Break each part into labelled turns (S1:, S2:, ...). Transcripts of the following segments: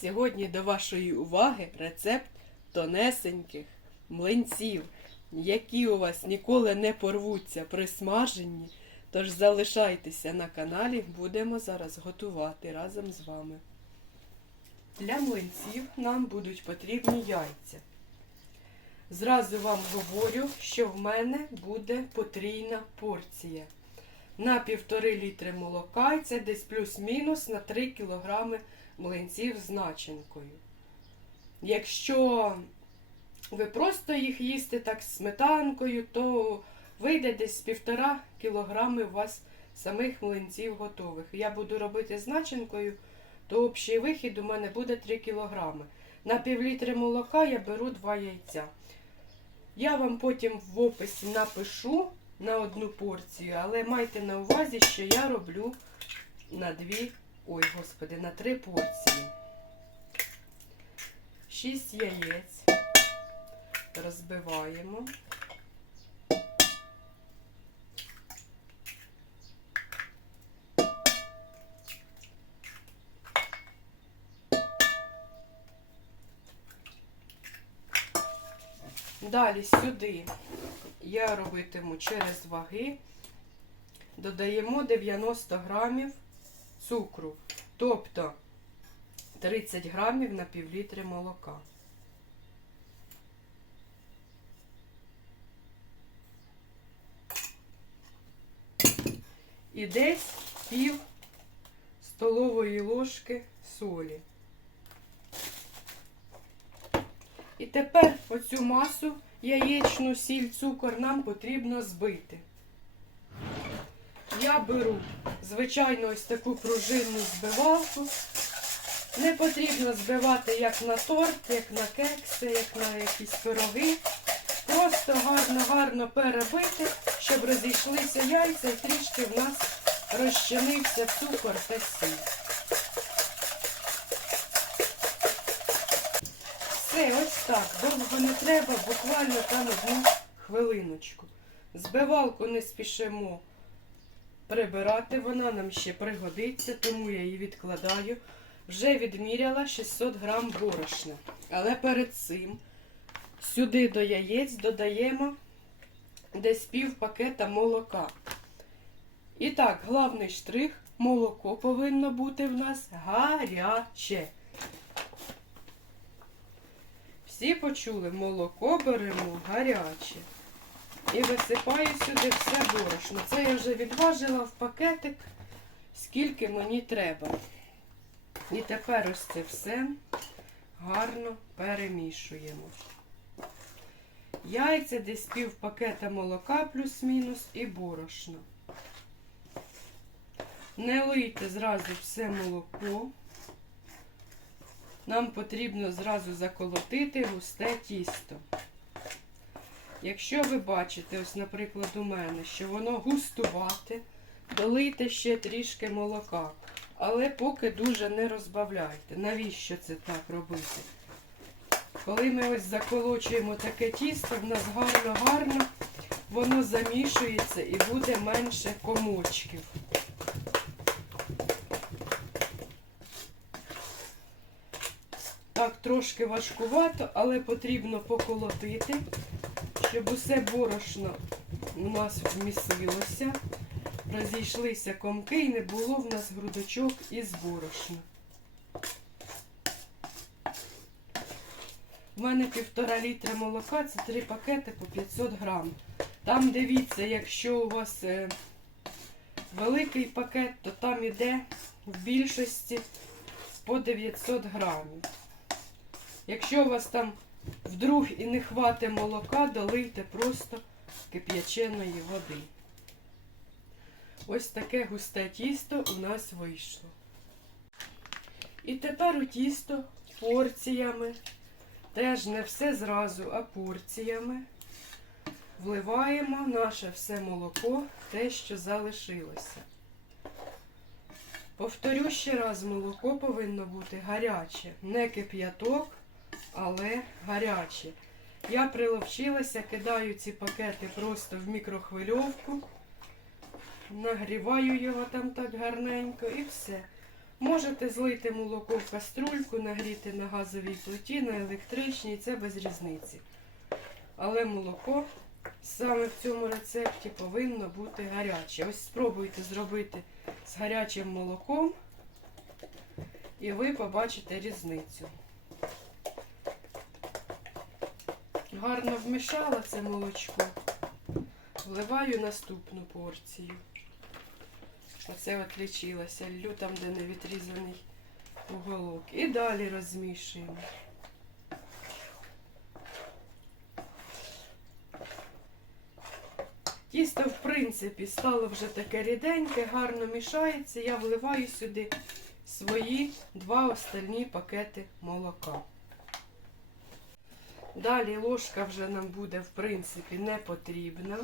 S1: Сьогодні до вашої уваги рецепт тонесеньких млинців, які у вас ніколи не порвуться при смаженні. Тож залишайтеся на каналі, будемо зараз готувати разом з вами. Для млинців нам будуть потрібні яйця. Зразу вам говорю, що в мене буде потрійна порція. На півтори літри молока і це десь плюс-мінус на 3 кілограми млинців з начинкою. Якщо ви просто їх їсте так сметанкою, то вийде десь півтора кілограми у вас самих млинців готових. Я буду робити з начинкою, то общий вихід у мене буде 3 кілограми. На півлітри молока я беру 2 яйця. Я вам потім в описі напишу на одну порцію, але майте на увазі, що я роблю на дві, ой, господи, на три порції. Шість яєць розбиваємо. Далі сюди я робитиму через ваги. Додаємо 90 грамів цукру, тобто 30 грамів на півлітри молока. І десь пів столової ложки солі. І тепер оцю масу яєчну сіль, цукор нам потрібно збити. Беру, звичайно, ось таку пружинну збивалку. Не потрібно збивати як на торт, як на кекси, як на якісь пироги. Просто гарно-гарно перебити, щоб розійшлися яйця і трішки в нас розчинився цукор та сіль. Все, ось так. Довго не треба, буквально там одну хвилиночку. Збивалку не спішимо прибирати, вона нам ще пригодиться, тому я її відкладаю. Вже відміряла 600 грам борошна. Але перед цим сюди до яєць додаємо десь пів пакета молока. І так, головний штрих молоко повинно бути в нас гаряче. Всі почули, молоко беремо гаряче. І висипаю сюди все борошно. Це я вже відважила в пакетик, скільки мені треба. І тепер ось це все гарно перемішуємо. Яйця десь пів пакета молока плюс-мінус і борошно. Не лийте зразу все молоко. Нам потрібно зразу заколотити густе тісто. Якщо ви бачите, ось, наприклад, у мене, що воно густувате, долийте ще трішки молока. Але поки дуже не розбавляйте. Навіщо це так робити? Коли ми ось заколочуємо таке тісто, в нас гарно-гарно, воно замішується і буде менше комочків. Так, трошки важкувато, але потрібно поколотити, щоб усе борошно у нас вмістилося, розійшлися комки і не було в нас грудочок із борошна. У мене півтора літра молока, це три пакети по 500 грам. Там дивіться, якщо у вас е, великий пакет, то там іде в більшості по 900 грамів. Якщо у вас там вдруг і не хватить молока, долийте просто кип'яченої води. Ось таке густе тісто у нас вийшло. І тепер у тісто порціями, теж не все зразу, а порціями, вливаємо наше все молоко, те, що залишилося. Повторю ще раз, молоко повинно бути гаряче, не кип'яток, але гаряче. Я приловчилася, кидаю ці пакети просто в мікрохвильовку, нагріваю його там так гарненько і все. Можете злити молоко в каструльку, нагріти на газовій плиті, на електричній, це без різниці. Але молоко саме в цьому рецепті повинно бути гаряче. Ось спробуйте зробити з гарячим молоком, і ви побачите різницю. Гарно вмішала це молочко. Вливаю наступну порцію. Оце от лічилася, лью там, де не відрізаний уголок. І далі розмішуємо. Тісто, в принципі, стало вже таке ріденьке, гарно мішається. Я вливаю сюди свої два остальні пакети молока. Далі ложка вже нам буде, в принципі, не потрібна.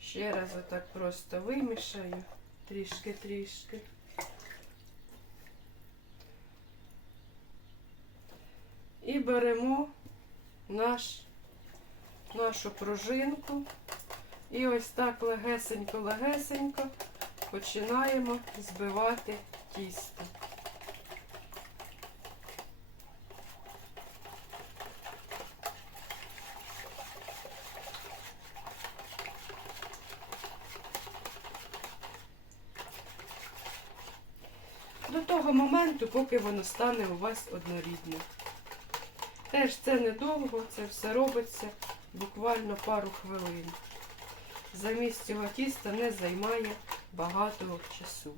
S1: Ще раз отак просто вимішаю трішки-трішки. І беремо наш, нашу пружинку і ось так легесенько-легесенько починаємо збивати тісто. До того моменту, поки воно стане у вас однорідним. Теж це недовго, це все робиться буквально пару хвилин. Замість цього тіста не займає багато часу.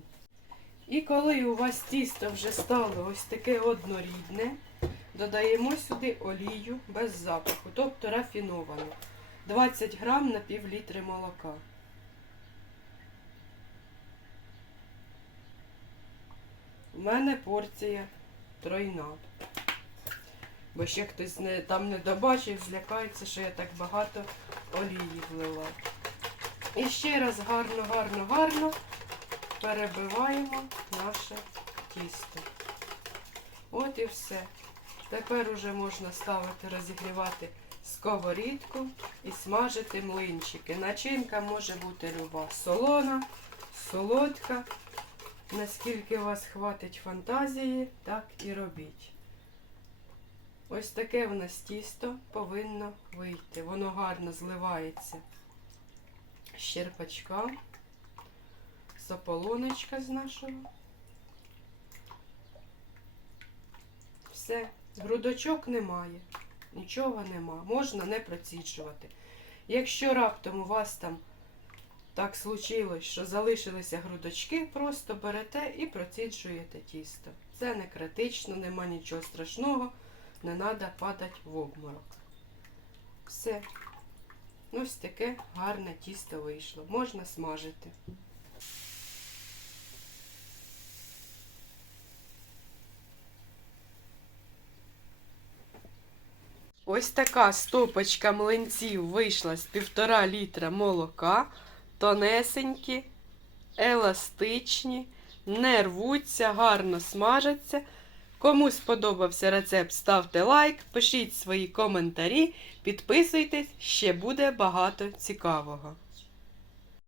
S1: І коли у вас тісто вже стало ось таке однорідне, додаємо сюди олію без запаху, тобто рафіновану. 20 грам на пів літри молока. У мене порція тройна. Бо ще хтось не, там не добачив, злякається, що я так багато олії влила. І ще раз гарно, гарно, гарно перебиваємо наше тісто. От і все. Тепер уже можна ставити, розігрівати сковорідку і смажити млинчики. Начинка може бути люба. Солона, солодка. Наскільки у вас хватить фантазії, так і робіть. Ось таке в нас тісто повинно вийти. Воно гарно зливається з черпачка, з з нашого. Все, грудочок немає, нічого нема. Можна не проціджувати. Якщо раптом у вас там так случилось, що залишилися грудочки, просто берете і проціджуєте тісто. Це не критично, нема нічого страшного, не треба падати в обморок. Все. Ось таке гарне тісто вийшло. Можна смажити. Ось така стопочка млинців вийшла з півтора літра молока. Тонесенькі, еластичні, не рвуться, гарно смажаться. Кому сподобався рецепт, ставте лайк, пишіть свої коментарі, підписуйтесь, ще буде багато цікавого.